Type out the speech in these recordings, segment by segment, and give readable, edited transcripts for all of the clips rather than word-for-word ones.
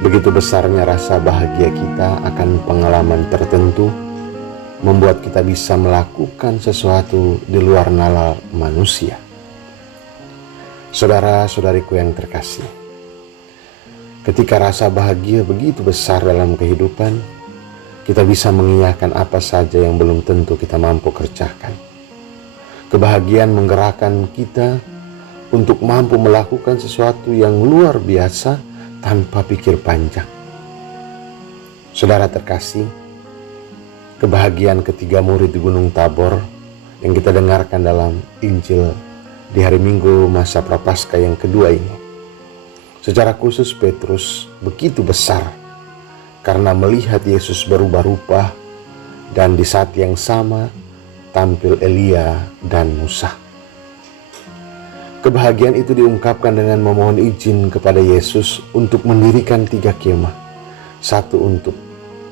Begitu besarnya rasa bahagia kita akan pengalaman tertentu, membuat kita bisa melakukan sesuatu di luar nalar manusia. Saudara-saudariku yang terkasih, ketika rasa bahagia begitu besar dalam kehidupan, kita bisa mengiyakan apa saja yang belum tentu kita mampu kerjakan. Kebahagiaan menggerakkan kita untuk mampu melakukan sesuatu yang luar biasa tanpa pikir panjang. Saudara terkasih, kebahagiaan ketiga murid di Gunung Tabor yang kita dengarkan dalam Injil di hari Minggu masa Prapaskah yang kedua ini, secara khusus Petrus begitu besar karena melihat Yesus berubah rupa dan di saat yang sama tampil Elia dan Musa. Kebahagiaan itu diungkapkan dengan memohon izin kepada Yesus untuk mendirikan 3 kemah. 1 untuk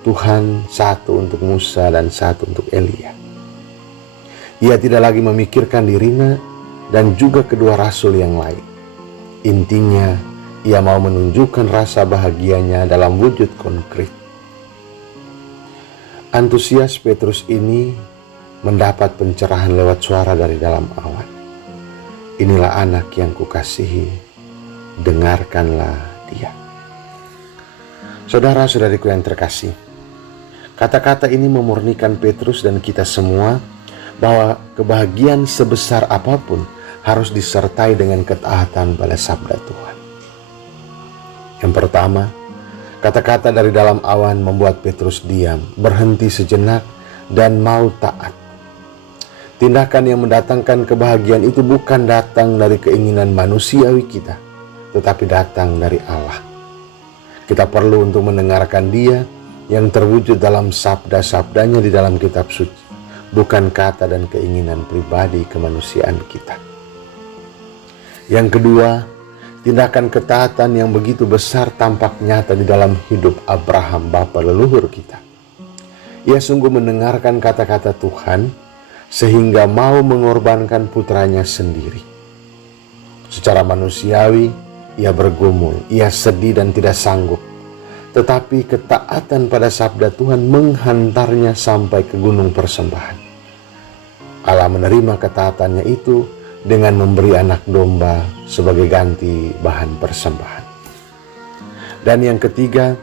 Tuhan, 1 untuk Musa, dan 1 untuk Elia. Ia tidak lagi memikirkan dirinya dan juga kedua rasul yang lain. Intinya, ia mau menunjukkan rasa bahagianya dalam wujud konkret. Antusias Petrus ini mendapat pencerahan lewat suara dari dalam awan. Inilah anak yang kukasihi, dengarkanlah dia. Saudara-saudariku yang terkasih, kata-kata ini memurnikan Petrus dan kita semua bahwa kebahagiaan sebesar apapun harus disertai dengan ketaatan pada sabda Tuhan. Yang pertama, kata-kata dari dalam awan membuat Petrus diam, berhenti sejenak, dan mau taat. Tindakan yang mendatangkan kebahagiaan itu bukan datang dari keinginan manusiawi kita, tetapi datang dari Allah. Kita perlu untuk mendengarkan Dia yang terwujud dalam sabda-sabdanya di dalam kitab suci, bukan kata dan keinginan pribadi kemanusiaan kita. Yang kedua, tindakan ketaatan yang begitu besar tampak nyata di dalam hidup Abraham, bapa leluhur kita. Ia sungguh mendengarkan kata-kata Tuhan, sehingga mau mengorbankan putranya sendiri. Secara manusiawi, ia bergumul, ia sedih dan tidak sanggup. Tetapi ketaatan pada sabda Tuhan menghantarnya sampai ke gunung persembahan. Allah menerima ketaatannya itu dengan memberi anak domba sebagai ganti bahan persembahan. Dan yang ketiga,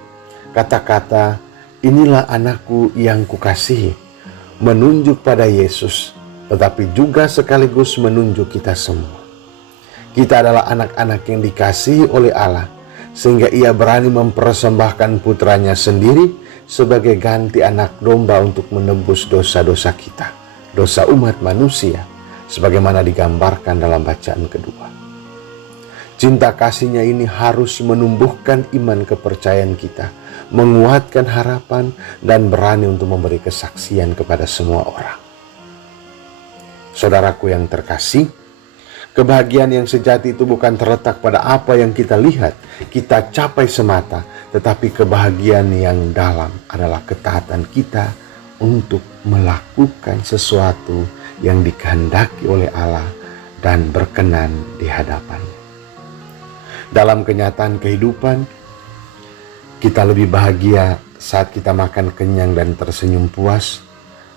kata-kata, inilah anakku yang kukasihi, menunjuk pada Yesus, tetapi juga sekaligus menunjuk kita semua. Kita adalah anak-anak yang dikasihi oleh Allah, sehingga ia berani mempersembahkan putranya sendiri sebagai ganti anak domba untuk menebus dosa-dosa kita, dosa umat manusia, sebagaimana digambarkan dalam bacaan kedua. Cinta kasihnya ini harus menumbuhkan iman kepercayaan kita, menguatkan harapan, dan berani untuk memberi kesaksian kepada semua orang. Saudaraku yang terkasih, kebahagiaan yang sejati itu bukan terletak pada apa yang kita lihat, kita capai semata, tetapi kebahagiaan yang dalam adalah ketaatan kita untuk melakukan sesuatu yang dikehendaki oleh Allah dan berkenan di hadapannya. Dalam kenyataan kehidupan, kita lebih bahagia saat kita makan kenyang dan tersenyum puas,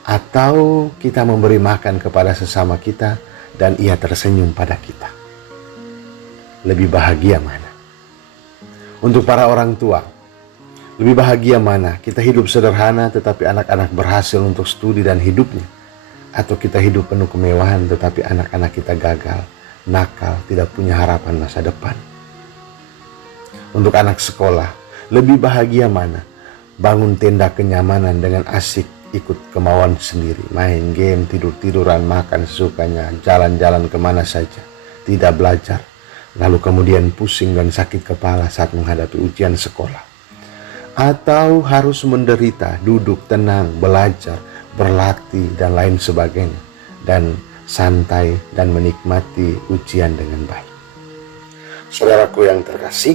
atau kita memberi makan kepada sesama kita dan ia tersenyum pada kita. Lebih bahagia mana? Untuk para orang tua, lebih bahagia mana? Kita hidup sederhana tetapi anak-anak berhasil untuk studi dan hidupnya, atau kita hidup penuh kemewahan tetapi anak-anak kita gagal, nakal, tidak punya harapan masa depan? Untuk anak sekolah, lebih bahagia mana? Bangun tenda kenyamanan dengan asik ikut kemauan sendiri, main game, tidur-tiduran, makan sesukanya, jalan-jalan kemana saja, tidak belajar, lalu kemudian pusing dan sakit kepala saat menghadapi ujian sekolah. Atau harus menderita, duduk tenang, belajar, berlatih, dan lain sebagainya, dan santai dan menikmati ujian dengan baik. Saudaraku yang terkasih,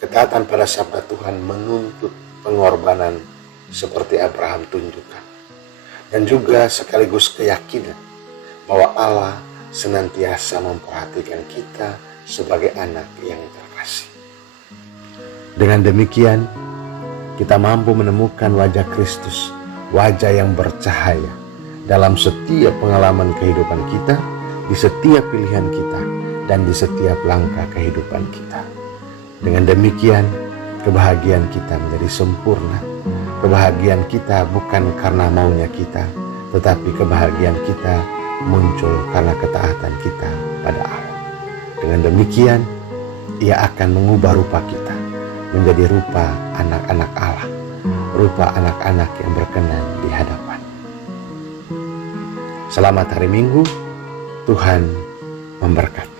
ketaatan pada sabda Tuhan menuntut pengorbanan seperti Abraham tunjukkan, dan juga sekaligus keyakinan bahwa Allah senantiasa memperhatikan kita sebagai anak yang terkasih. Dengan demikian, kita mampu menemukan wajah Kristus, wajah yang bercahaya dalam setiap pengalaman kehidupan kita, di setiap pilihan kita, dan di setiap langkah kehidupan kita. Dengan demikian, kebahagiaan kita menjadi sempurna. Kebahagiaan kita bukan karena maunya kita, tetapi kebahagiaan kita muncul karena ketaatan kita pada Allah. Dengan demikian, Ia akan mengubah rupa kita menjadi rupa anak-anak Allah, rupa anak-anak yang berkenan di hadapan. Selamat hari Minggu, Tuhan memberkati.